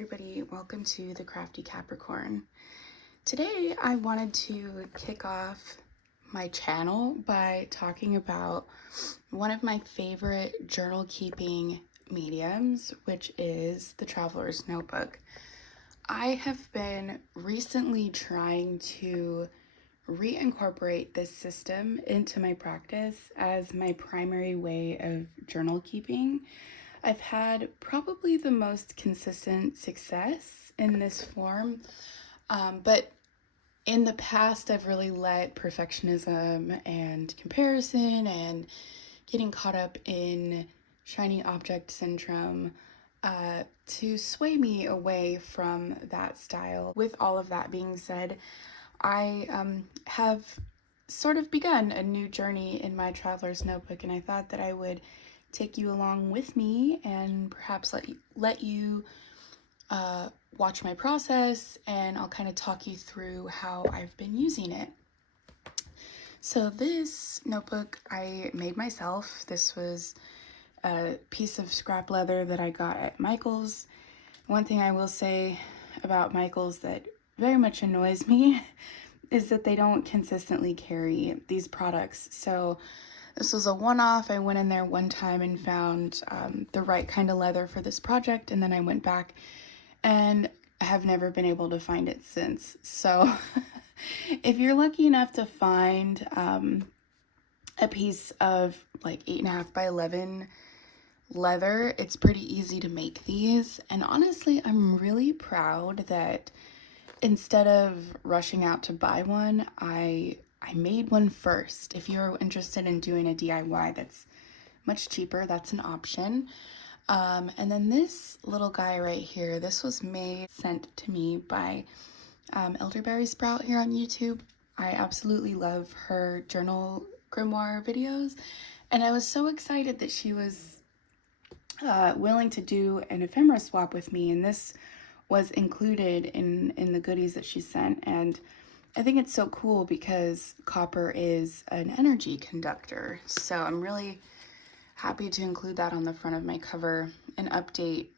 everybody, welcome to the Crafty Capricorn. Today I wanted to kick off my channel by talking about one of my favorite journal keeping mediums, which is the Traveler's Notebook. I have been recently trying to reincorporate this system into my practice as my primary way of journal keeping. I've had probably the most consistent success in this form, but in the past I've really let perfectionism and comparison and getting caught up in shiny object syndrome to sway me away from that style. With all of that being said, I have sort of begun a new journey in my Traveler's Notebook, and I thought that I would take you along with me and perhaps let you watch my process, and I'll kind of talk you through how I've been using it. So this notebook I made myself. This was a piece of scrap leather that I got at Michael's. One thing I will say about Michael's that very much annoys me is that they don't consistently carry these products. So this was a one-off. I went in there one time and found the right kind of leather for this project, and then I went back and I have never been able to find it since. So if you're lucky enough to find a piece of like 8.5 by 11 leather, it's pretty easy to make these. And honestly, I'm really proud that instead of rushing out to buy one, I made one first. If you're interested in doing a DIY that's much cheaper, that's an option. And then this little guy right here, this was sent to me by Elderberry Sprout here on YouTube. I absolutely love her journal Grimoire videos, and I was so excited that she was willing to do an ephemera swap with me, and this was included in the goodies that she sent. And I think it's so cool because copper is an energy conductor. So I'm really happy to include that on the front of my cover and update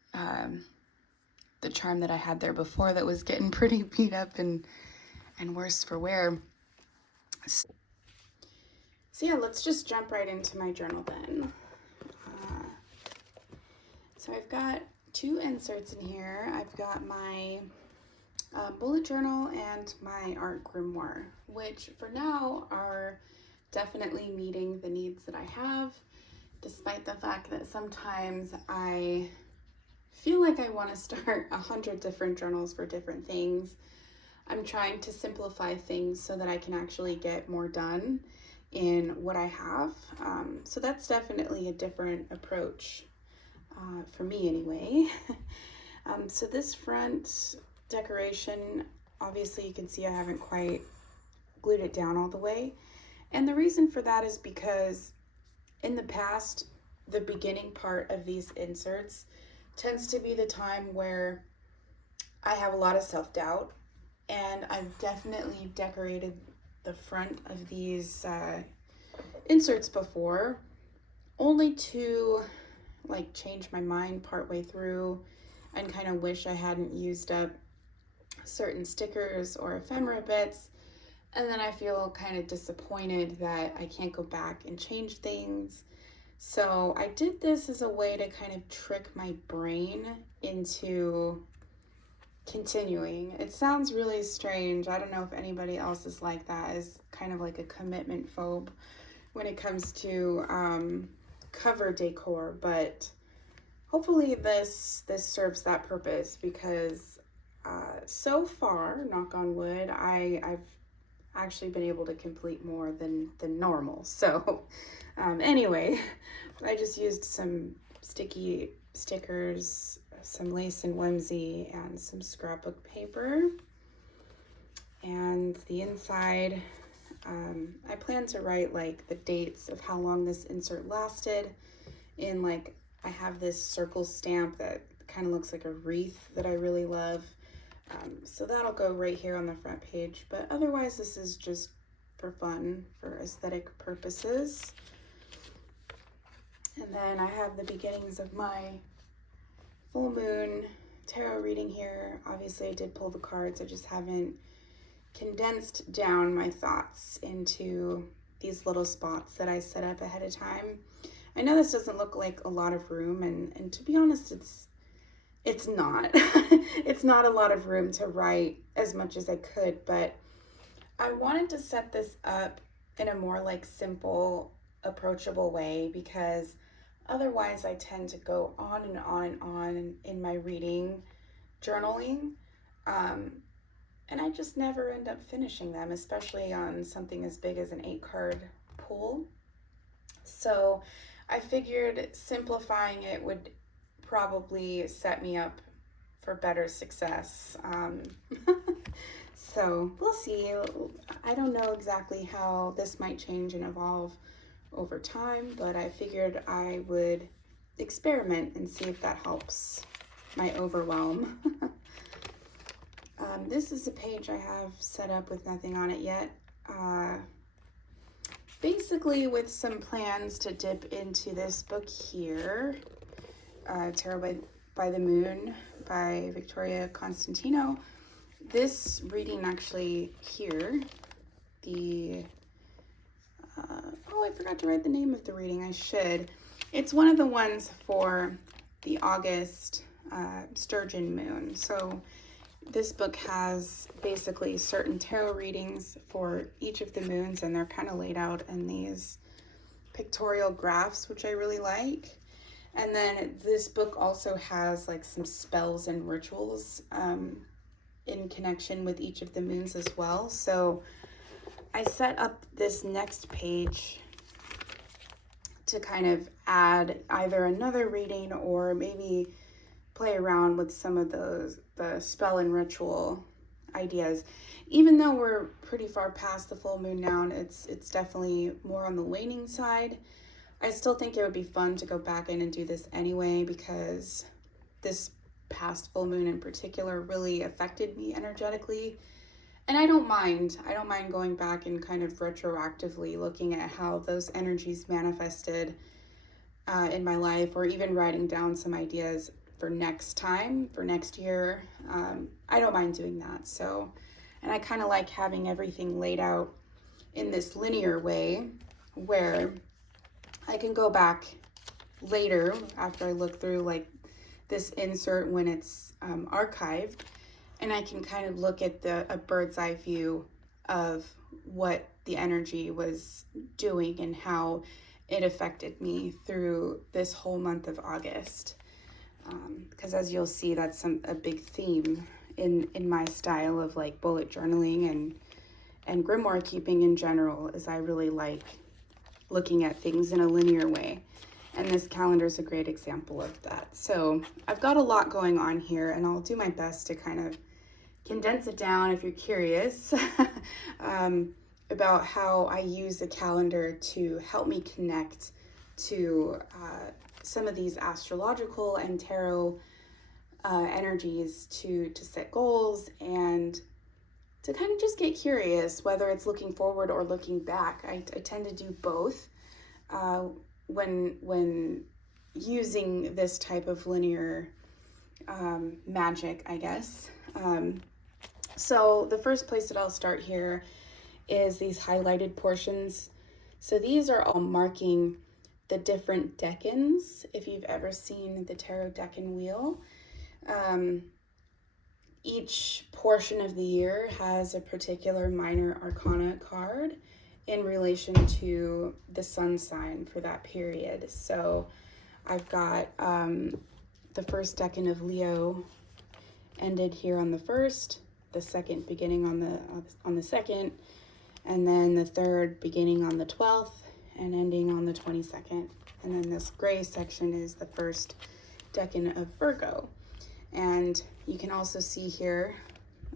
the charm that I had there before that was getting pretty beat up and worse for wear. So yeah, let's just jump right into my journal then. So I've got two inserts in here. I've got my bullet journal and my art grimoire, which for now are definitely meeting the needs that I have, despite the fact that sometimes I feel like I want to start 100 different journals for different things. I'm trying to simplify things so that I can actually get more done in what I have. So that's definitely a different approach for me anyway. So this front decoration, obviously you can see I haven't quite glued it down all the way. And the reason for that is because in the past, the beginning part of these inserts tends to be the time where I have a lot of self-doubt, and I've definitely decorated the front of these inserts before, only to like change my mind partway through and kind of wish I hadn't used up certain stickers or ephemera bits, and then I feel kind of disappointed that I can't go back and change things. So I did this as a way to kind of trick my brain into continuing. It sounds really strange. I don't know if anybody else is like that, is kind of like a commitment phobe when it comes to cover decor, but hopefully this serves that purpose, because so far, knock on wood, I've actually been able to complete more than normal. So anyway, I just used some sticky stickers, some lace and whimsy, and some scrapbook paper. And the inside, I plan to write like the dates of how long this insert lasted in, like, I have this circle stamp that kind of looks like a wreath that I really love. So that'll go right here on the front page, but otherwise this is just for fun, for aesthetic purposes. And then I have the beginnings of my full moon tarot reading here. Obviously I did pull the cards, I just haven't condensed down my thoughts into these little spots that I set up ahead of time. I know this doesn't look like a lot of room, and to be honest, it's not. It's not a lot of room to write as much as I could, but I wanted to set this up in a more like simple, approachable way, because otherwise I tend to go on and on and on in my reading, journaling, and I just never end up finishing them, especially on something as big as an 8-card pull. So I figured simplifying it would probably set me up for better success. So we'll see. I don't know exactly how this might change and evolve over time, but I figured I would experiment and see if that helps my overwhelm. This is a page I have set up with nothing on it yet. Basically with some plans to dip into this book here, Tarot by the Moon by Victoria Constantino. This reading actually here, oh, I forgot to write the name of the reading. I should. It's one of the ones for the August Sturgeon moon. So this book has basically certain tarot readings for each of the moons, and they're kind of laid out in these pictorial graphs, which I really like. And then this book also has like some spells and rituals in connection with each of the moons as well. So I set up this next page to kind of add either another reading or maybe play around with some of the spell and ritual ideas. Even though we're pretty far past the full moon now, and it's definitely more on the waning side, I still think it would be fun to go back in and do this anyway, because this past full moon in particular really affected me energetically. And I don't mind going back and kind of retroactively looking at how those energies manifested in my life, or even writing down some ideas for next time, for next year. I don't mind doing that. So, and I kind of like having everything laid out in this linear way where I can go back later after I look through like this insert when it's archived, and I can kind of look at a bird's eye view of what the energy was doing and how it affected me through this whole month of August. Because as you'll see, that's a big theme in my style of like bullet journaling and grimoire keeping in general, is I really like looking at things in a linear way. And this calendar is a great example of that. So I've got a lot going on here, and I'll do my best to kind of condense it down if you're curious about how I use the calendar to help me connect to some of these astrological and tarot energies to set goals and to kind of just get curious, whether it's looking forward or looking back. I tend to do both when using this type of linear magic, I guess. So the first place that I'll start here is these highlighted portions. So these are all marking the different decans, if you've ever seen the tarot decan wheel. Each portion of the year has a particular minor arcana card in relation to the sun sign for that period. So I've got the first decan of Leo ended here on the 1st, the second beginning on the 2nd, and then the third beginning on the 12th and ending on the 22nd. And then this gray section is the first decan of Virgo. And you can also see here,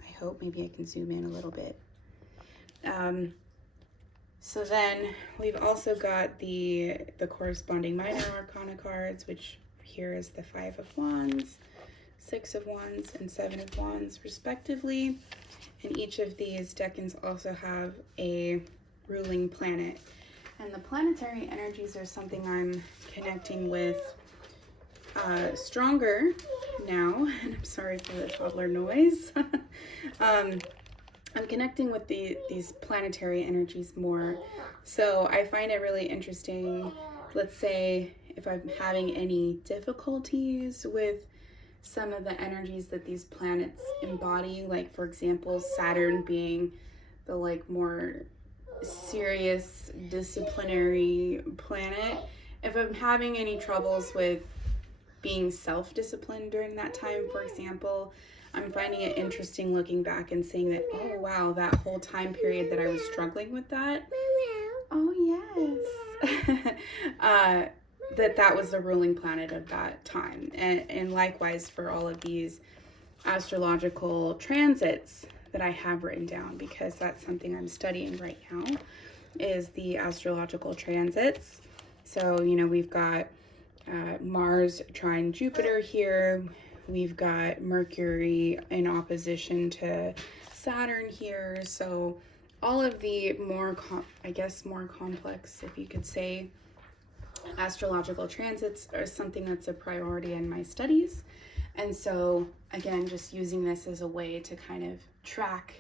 I hope maybe I can zoom in a little bit. So then we've also got the corresponding minor arcana cards, which here is the 5 of Wands, 6 of Wands, and 7 of Wands, respectively. And each of these decans also have a ruling planet. And the planetary energies are something I'm connecting with stronger now, and I'm sorry for the toddler noise. I'm connecting with these planetary energies more. So I find it really interesting. Let's say if I'm having any difficulties with some of the energies that these planets embody, like for example, Saturn being the like more serious disciplinary planet. If I'm having any troubles with being self-disciplined during that time, for example, I'm finding it interesting looking back and seeing that, oh wow, that whole time period that I was struggling with that. Oh yes. That was the ruling planet of that time. And likewise for all of these astrological transits that I have written down, because that's something I'm studying right now, is the astrological transits. So, you know, we've got Mars trine Jupiter here. We've got Mercury in opposition to Saturn here. So all of the more, more complex, if you could say, astrological transits are something that's a priority in my studies. And so again, just using this as a way to kind of track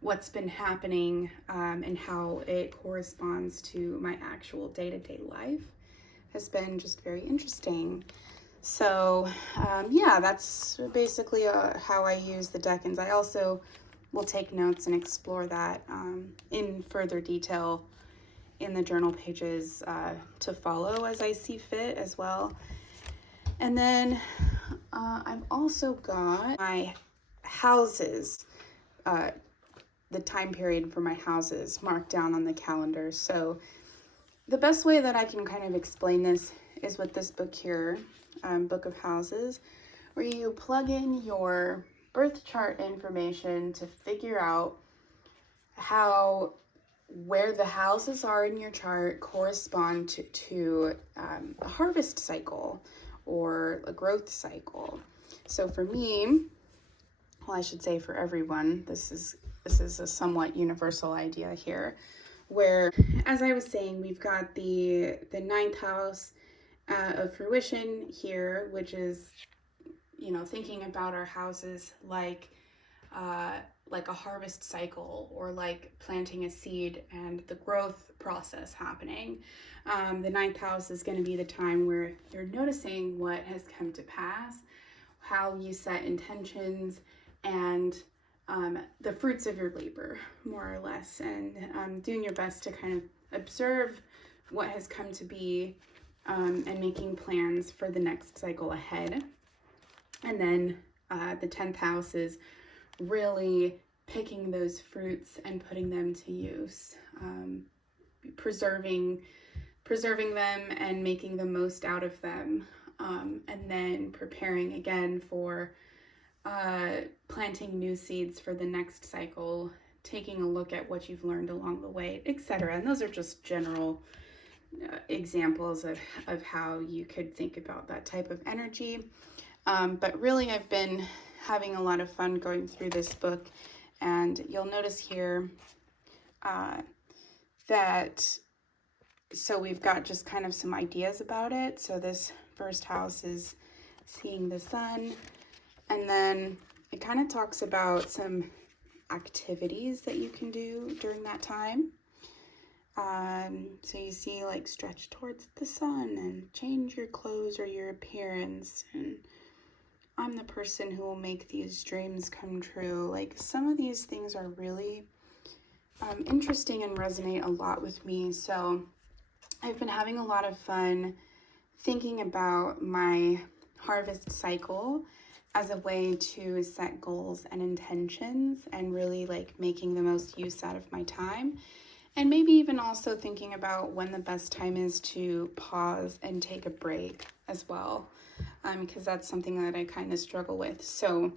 what's been happening and how it corresponds to my actual day-to-day life has been just very interesting. So yeah, that's basically how I use the decans. I also will take notes and explore that in further detail in the journal pages to follow as I see fit as well. And then I've also got my houses, the time period for my houses marked down on the calendar. So the best way that I can kind of explain this is with this book here, Book of Houses, where you plug in your birth chart information to figure out where the houses are in your chart correspond to a harvest cycle or a growth cycle. So for me, well, I should say for everyone, this is a somewhat universal idea here, where, as I was saying, we've got the ninth house of fruition here, which is, you know, thinking about our houses like a harvest cycle, or like planting a seed and the growth process happening. The ninth house is going to be the time where you're noticing what has come to pass, how you set intentions, and the fruits of your labor, more or less, and doing your best to kind of observe what has come to be and making plans for the next cycle ahead. And then the 10th house is really picking those fruits and putting them to use, preserving them and making the most out of them, and then preparing again for planting new seeds for the next cycle, taking a look at what you've learned along the way, etc. And those are just general examples of how you could think about that type of energy. But really, I've been having a lot of fun going through this book, and you'll notice here that, so we've got just kind of some ideas about it. So this first house is seeing the sun, and then it kind of talks about some activities that you can do during that time. So you see, like, stretch towards the sun and change your clothes or your appearance, and I'm the person who will make these dreams come true. Like, some of these things are really interesting and resonate a lot with me. So I've been having a lot of fun thinking about my harvest cycle as a way to set goals and intentions and really like making the most use out of my time. And maybe even also thinking about when the best time is to pause and take a break as well, because that's something that I kind of struggle with. So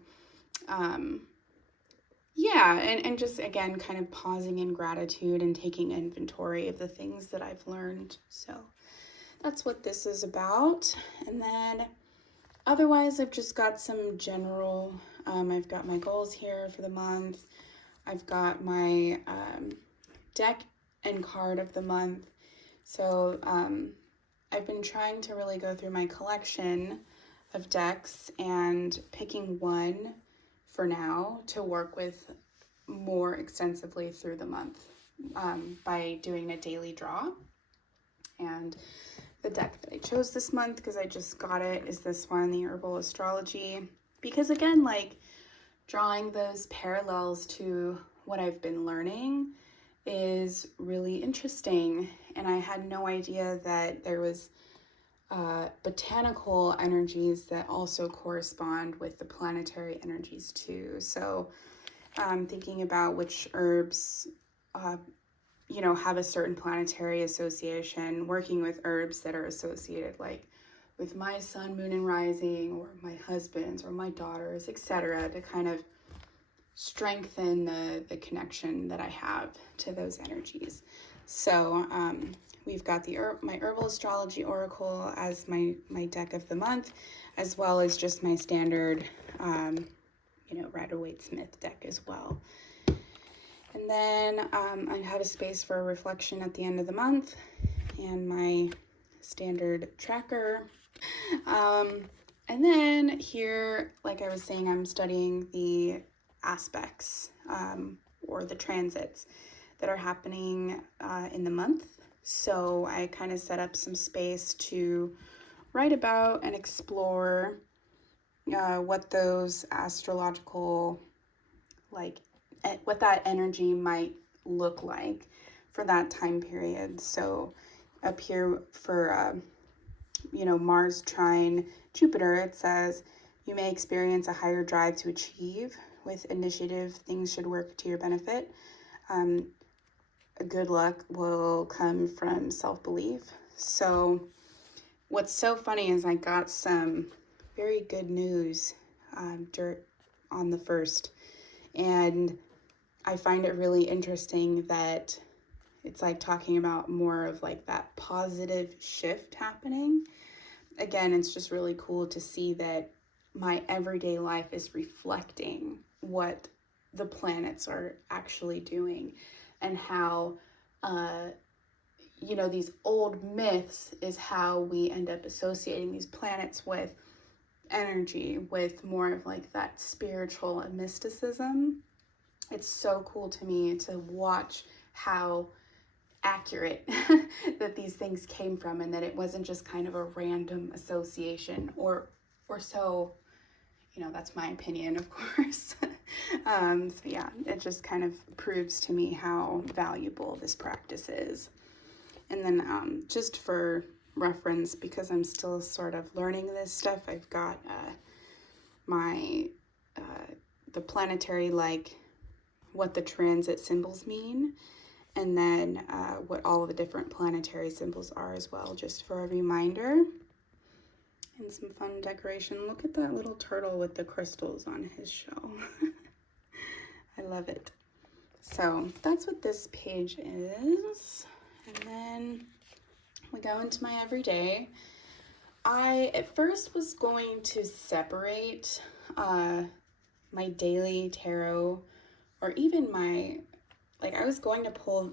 yeah, and just again kind of pausing in gratitude and taking inventory of the things that I've learned. So that's what this is about. And then otherwise, I've just got some general, I've got my goals here for the month. I've got my deck and card of the month. So I've been trying to really go through my collection of decks and picking one for now to work with more extensively through the month by doing a daily draw. And the deck that I chose this month, because I just got it, is this one, the Herbal Astrology. Because again, like, drawing those parallels to what I've been learning is really interesting. And I had no idea that there was botanical energies that also correspond with the planetary energies too. So thinking about which herbs have a certain planetary association, working with herbs that are associated like with my sun, moon, and rising, or my husband's, or my daughter's, etc., to kind of strengthen the connection that I have to those energies. So we've got my Herbal Astrology Oracle as my deck of the month, as well as just my standard, Rider-Waite-Smith deck as well. And then I have a space for a reflection at the end of the month and my standard tracker. And then here, like I was saying, I'm studying the aspects or the transits that are happening in the month. So I kind of set up some space to write about and explore what those astrological, what that energy might look like for that time period. So up here for, Mars trine Jupiter, it says, you may experience a higher drive to achieve. With initiative, things should work to your benefit. Good luck will come from self-belief. So what's so funny is I got some very good news on the 1st. And I find it really interesting that it's like talking about more of like that positive shift happening. Again, it's just really cool to see that my everyday life is reflecting what the planets are actually doing, and how, these old myths is how we end up associating these planets with energy, with more of like that spiritual and mysticism. It's so cool to me to watch how accurate that these things came from, and that it wasn't just kind of a random association or so, that's my opinion, of course. So yeah, it just kind of proves to me how valuable this practice is. And then just for reference, because I'm still sort of learning this stuff, I've got the planetary, like what the transit symbols mean, and then what all of the different planetary symbols are as well, just for a reminder. And some fun decoration. Look at that little turtle with the crystals on his shell. I love it. So that's what this page is. And then we go into my everyday. I at first was going to separate my daily tarot, or even I was going to pull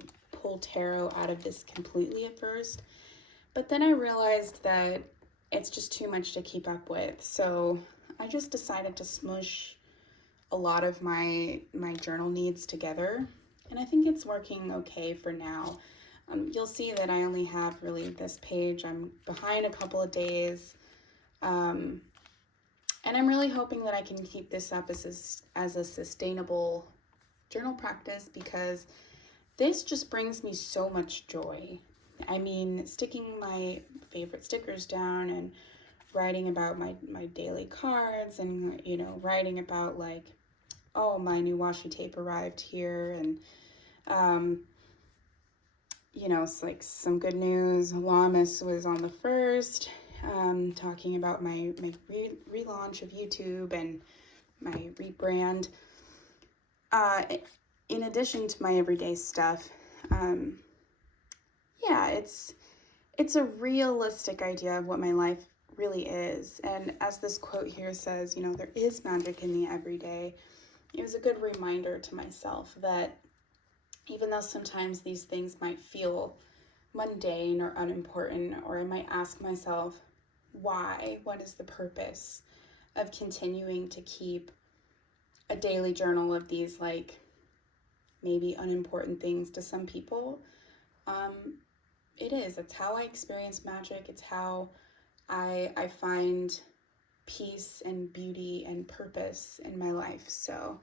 tarot out of this completely at first, but then I realized that it's just too much to keep up with. So I just decided to smush a lot of my journal needs together, and I think it's working okay for now. You'll see that I only have really this page. I'm behind a couple of days, and I'm really hoping that I can keep this up as a sustainable journal practice, because this just brings me so much joy. I mean, sticking my favorite stickers down and writing about my daily cards, and writing about like, oh, my new washi tape arrived here, and it's like some good news. Lamas was on the 1st, talking about my relaunch of YouTube and my rebrand. In addition to my everyday stuff, it's a realistic idea of what my life really is. And as this quote here says, there is magic in the everyday. It was a good reminder to myself that even though sometimes these things might feel mundane or unimportant, or I might ask myself, why, what is the purpose of continuing to keep a daily journal of these, like, maybe unimportant things to some people. It's how I experience magic. It's how I find peace and beauty and purpose in my life. So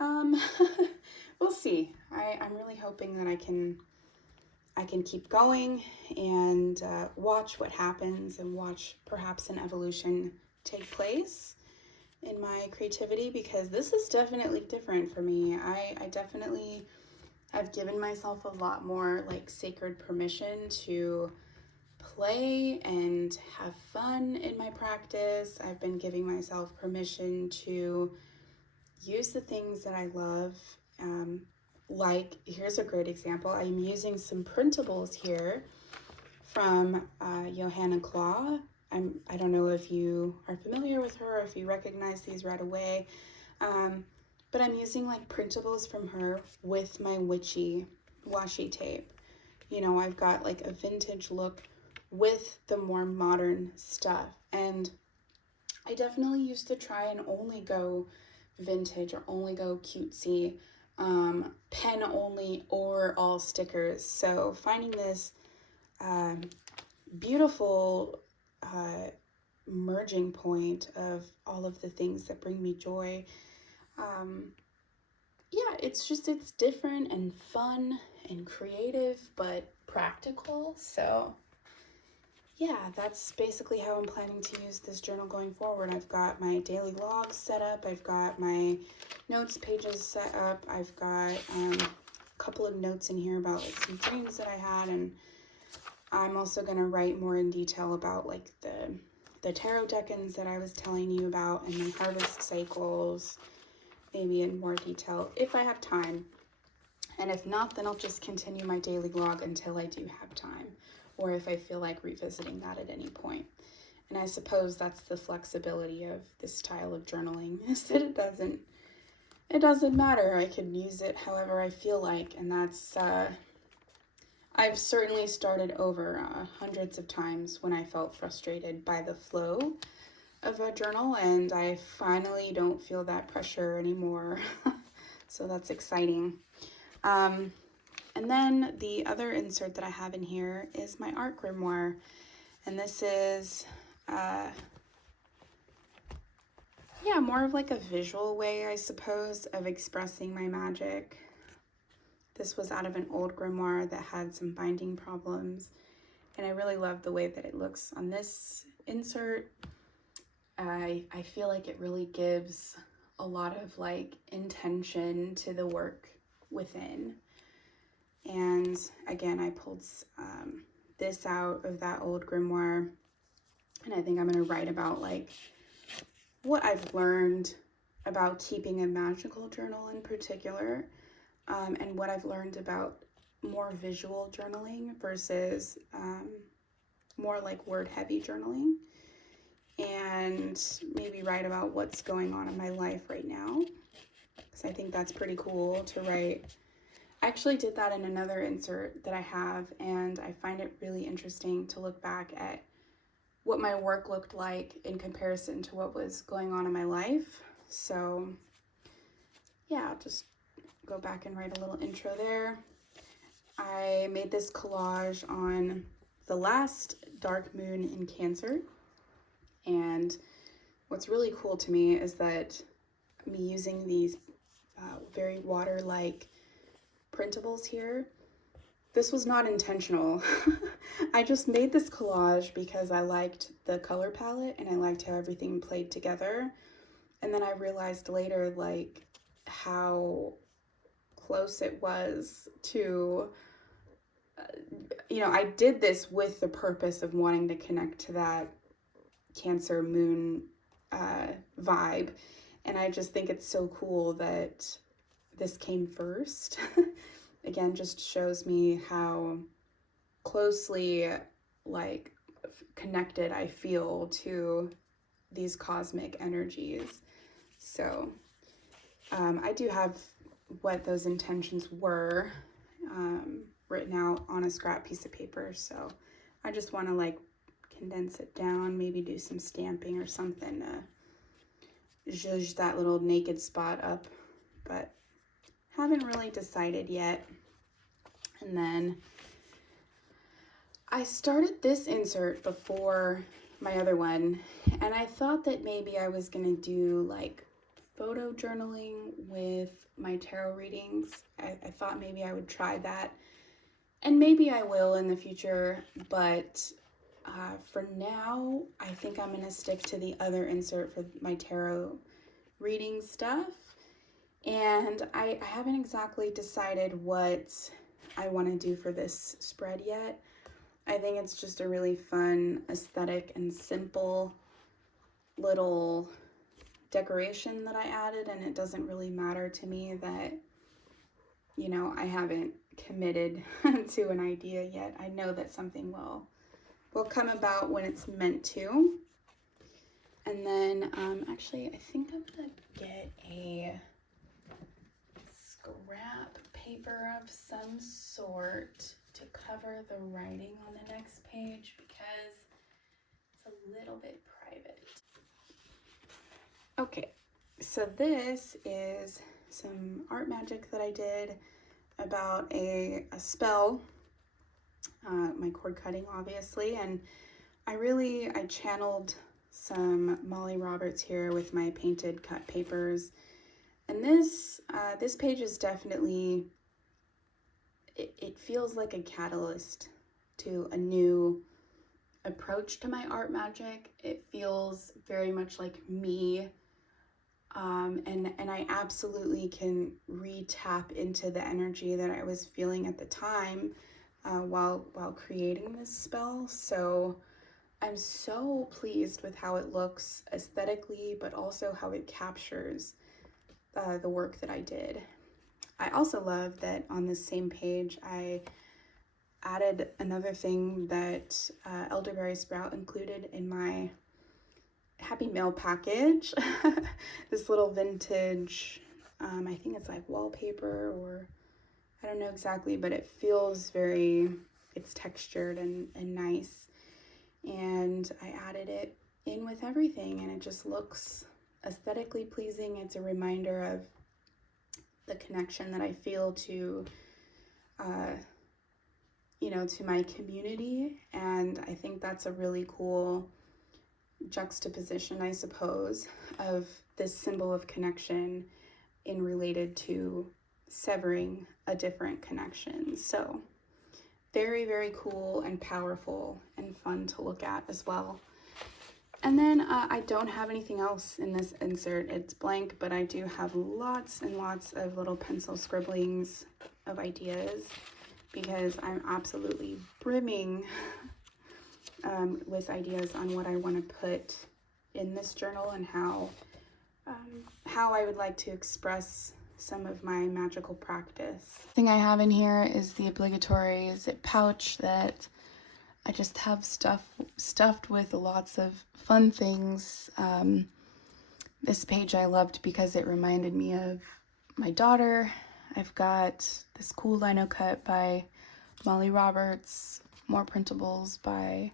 we'll see. I'm really hoping that I can keep going and watch what happens and watch perhaps an evolution take place in my creativity, because this is definitely different for me. I definitely have given myself a lot more like sacred permission to play and have fun in my practice. I've been giving myself permission to use the things that I love. Like, here's a great example. I'm using some printables here from Johanna Clough. I don't know if you are familiar with her or if you recognize these right away, but I'm using like printables from her with my witchy washi tape. You know, I've got like a vintage look with the more modern stuff, and I definitely used to try and only go vintage or only go cutesy, pen only or all stickers. So finding this beautiful merging point of all of the things that bring me joy. Yeah, it's different and fun and creative, but practical. So yeah, that's basically how I'm planning to use this journal going forward. I've got my daily logs set up. I've got my notes pages set up. I've got a couple of notes in here about like some dreams that I had, and I'm also going to write more in detail about like the tarot decans that I was telling you about and my harvest cycles, maybe in more detail if I have time. And if not, then I'll just continue my daily log until I do have time, or if I feel like revisiting that at any point. And I suppose that's the flexibility of this style of journaling, is that it doesn't matter. I can use it however I feel like, and that's I've certainly started over hundreds of times when I felt frustrated by the flow of a journal, and I finally don't feel that pressure anymore. So that's exciting. And then the other insert that I have in here is my art grimoire, and this is more of like a visual way, I suppose, of expressing my magic. This was out of an old grimoire that had some binding problems, and I really love the way that it looks on this insert. I feel like it really gives a lot of like intention to the work within. And again, I pulled this out of that old grimoire, and I think I'm going to write about like what I've learned about keeping a magical journal in particular, and what I've learned about more visual journaling versus more like word heavy journaling, and maybe write about what's going on in my life right now, because I think that's pretty cool to write. I actually did that in another insert that I have, and I find it really interesting to look back at what my work looked like in comparison to what was going on in my life. So yeah, I'll just go back and write a little intro there. I made this collage on the last dark moon in Cancer, and what's really cool to me is that me using these very water-like printables here, this was not intentional. I just made this collage because I liked the color palette and I liked how everything played together. And then I realized later like how close it was to, I did this with the purpose of wanting to connect to that Cancer moon vibe. And I just think it's so cool that this came first. Again, just shows me how closely like connected I feel to these cosmic energies. So I do have what those intentions were written out on a scrap piece of paper. So I just want to like condense it down, maybe do some stamping or something to zhuzh that little naked spot up, but haven't really decided yet. And then I started this insert before my other one, and I thought that maybe I was gonna do like photo journaling with my tarot readings. I thought maybe I would try that, and maybe I will in the future, but for now, I think I'm gonna stick to the other insert for my tarot reading stuff. And I haven't exactly decided what I want to do for this spread yet. I think it's just a really fun, aesthetic, and simple little decoration that I added, and it doesn't really matter to me that, you know, I haven't committed to an idea yet. I know that something will come about when it's meant to. And then actually, I think I'm gonna get a scrap paper of some sort to cover the writing on the next page because it's a little bit private. Okay, so this is some art magic that I did about a spell, my cord cutting obviously, and I channeled some Molly Roberts here with my painted cut papers. And this page is definitely, it feels like a catalyst to a new approach to my art magic. It feels very much like me, and I absolutely can re-tap into the energy that I was feeling at the time while creating this spell. So I'm so pleased with how it looks aesthetically, but also how it captures the work that I did. I also love that on this same page I added another thing that Elderberry Sprout included in my Happy Mail package. This little vintage, I think it's like wallpaper, or I don't know exactly, but it feels very, it's textured and nice. And I added it in with everything, and it just looks aesthetically pleasing. It's a reminder of the connection that I feel to, you know, to my community. And I think that's a really cool juxtaposition, I suppose, of this symbol of connection in related to severing a different connection. So very, very cool and powerful and fun to look at as well. And then I don't have anything else in this insert. It's blank, but I do have lots and lots of little pencil scribblings of ideas because I'm absolutely brimming with ideas on what I want to put in this journal and how I would like to express some of my magical practice. The thing I have in here is the obligatory zip pouch that I just have stuffed with lots of fun things. This page I loved because it reminded me of my daughter. I've got this cool lino cut by Molly Roberts, more printables by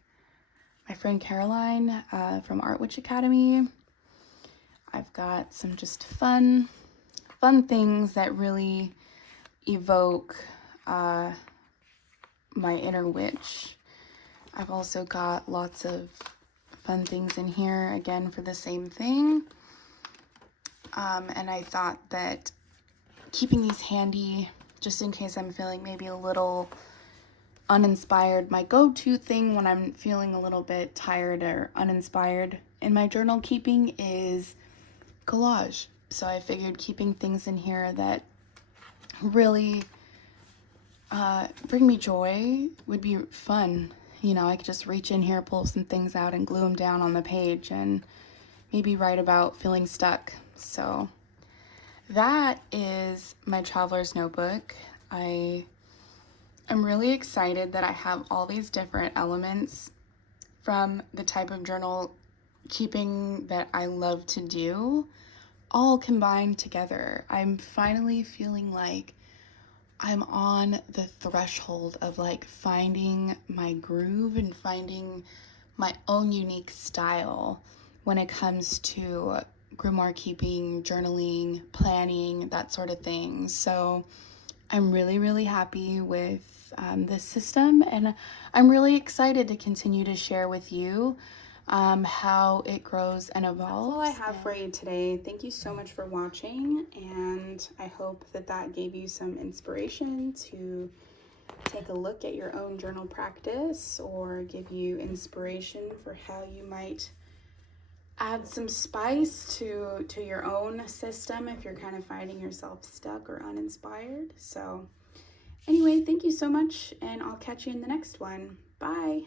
my friend Caroline from Art Witch Academy. I've got some just fun things that really evoke my inner witch. I've also got lots of fun things in here, again, for the same thing. And I thought that keeping these handy, just in case I'm feeling maybe a little uninspired, my go-to thing when I'm feeling a little bit tired or uninspired in my journal keeping is collage. So I figured keeping things in here that really bring me joy would be fun. You know, I could just reach in here, pull some things out, and glue them down on the page and maybe write about feeling stuck. So that is my traveler's notebook. I'm really excited that I have all these different elements from the type of journal keeping that I love to do, all combined together. I'm finally feeling like I'm on the threshold of like finding my groove and finding my own unique style when it comes to grimoire keeping, journaling, planning, that sort of thing. So I'm really, really happy with this system, and I'm really excited to continue to share with you how it grows and evolves. That's all I have for you today. Thank you so much for watching, and I hope that that gave you some inspiration to take a look at your own journal practice, or give you inspiration for how you might add some spice to your own system if you're kind of finding yourself stuck or uninspired. So anyway, thank you so much, and I'll catch you in the next one. Bye.